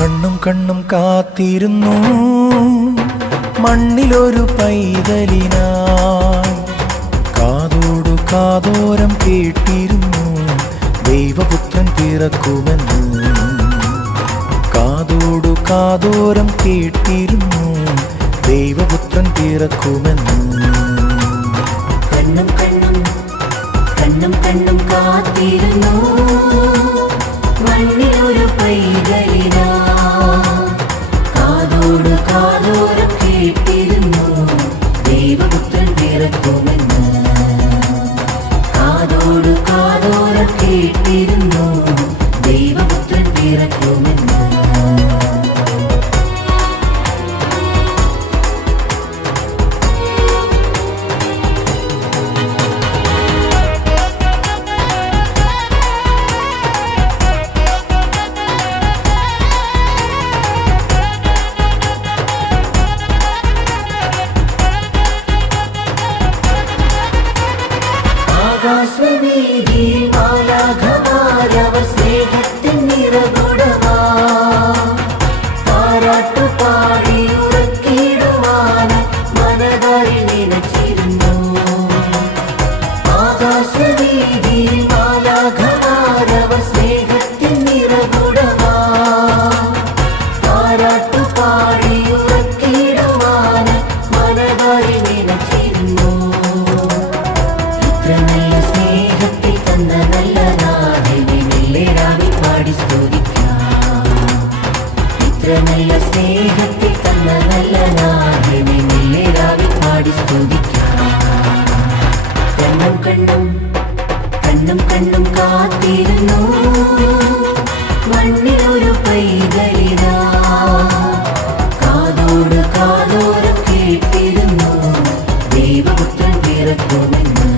കണ്ണും കണ്ണും കാത്തിരുന്നു മണ്ണിലൊരു പൈതലിനായി. കാതോടു കാതോരം കേട്ടിരുന്നു ദൈവപുത്രൻ പിറക്കുമെന്ന്. കാതോടു കാതോരം കേട്ടിരുന്നു ദൈവപുത്രൻ പിറക്കുമെന്ന്. കണ്ണും കണ്ണും കണ്ണും കണ്ണും കാത്തിരുന്നു മണ്ണിലൊരു പൈതലിനാ. കാതോടു കാതോരം കേട്ടിരുന്നു ദൈവപുത്രൻ പിറക്കുമെന്ന്. കാതോടു കാതോരം കേട്ടിരുന്നു ദൈവപുത്രൻ പിറക്കുമെന്ന്. ആകാശവീതിയിൽ മാലാഖമാരവർ സ്നേഹത്തിൻ നിറകുടമാ. താരാട്ടുപാടി ഉറക്കിടുവാൻ മനതാരിൽ നിലച്ചിരുന്നു. ആകാശവീതിയിൽ മാലാഖമാരവർ സ്നേഹത്തിൻ നിറകുടമാ. താരാട്ടുപാടി ഉറക്കിടുവാൻ മനതാരിൽ നിലച്ചിരുന്നു. നല്ല സ്നേഹത്തിൽ തന്ന നല്ല നാഥനെ മെല്ലെരാവി പാടി സ്തുതിക്കാം. ഇത്ര നല്ല സ്നേഹത്തിൽ തന്ന നല്ല നാഥനെ മെല്ലെരാവി പാടി സ്തുതിക്കാം. കണ്ണും കണ്ണും കണ്ണും കണ്ണും കാത്തിരുന്നു മണ്ണിലൊരു പൈതലിനാ. കാതോട് കാതോരം കേട്ടിരുന്നു ദൈവപുത്രൻ പിറക്കുമെന്ന്.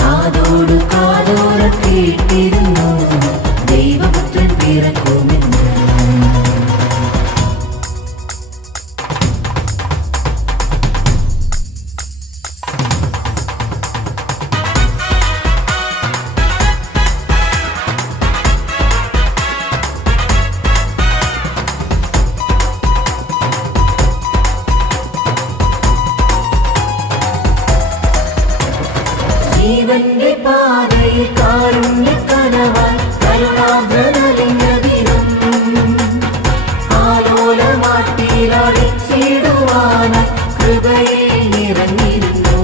കാതോടു കാതോരം കേട്ടിരുന്നു ദൈവപുത്രൻ പിറക്കുമെന്ന്. ജീവന്റെ പാതയിൽ കാരുണ്യക്കനവായി കരുണാദ്രനലിംഗദിനം. ആലോലമാട്ടിയിലടിച്ചിടുവാനായി കൃപയിൽ നിറഞ്ഞിരുന്നു.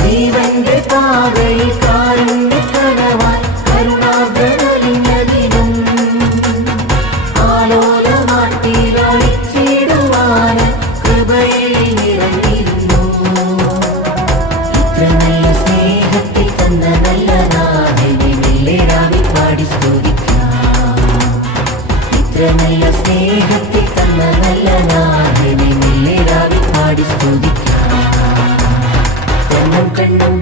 ജീവന്റെ പാതയിൽ കാരുണ്യക്കനവായി കരുണാദ്രനലിംഗദിനം. ആലോലമാട്ടിയിലടിച്ചിടുവാനായി കൃപയിൽ നിറഞ്ഞിരുന്നു. നല്ല സ്നേഹത്തിൽ തന്ന നല്ല നാഥനെ മെല്ലെരാവി പാടി സ്തുതിക്കാം. ഇത്ര നല്ല സ്നേഹത്തിൽ തന്ന നല്ല നാഥനെ മെല്ലെരാവി പാടി സ്തുതിക്കാം. കണ്ണും കണ്ണും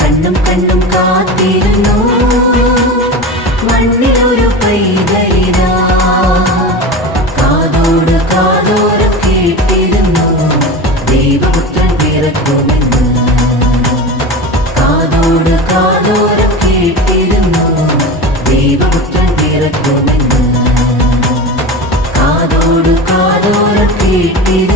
കണ്ണും കണ്ണും കാത്തിരുന്നു മണ്ണിലൊരു പൈതലിനാ. കാതോട് കാതോരം കേട്ടിരുന്നു ദൈവപുത്രൻ പിറക്കുമെന്ന്. കാതോട് കാതോരം കേട്ടിരുന്നു ദൈവപുത്രൻ പിറക്കുമെന്ന്. കാതോട് കാതോരം കേട്ടിരുന്നു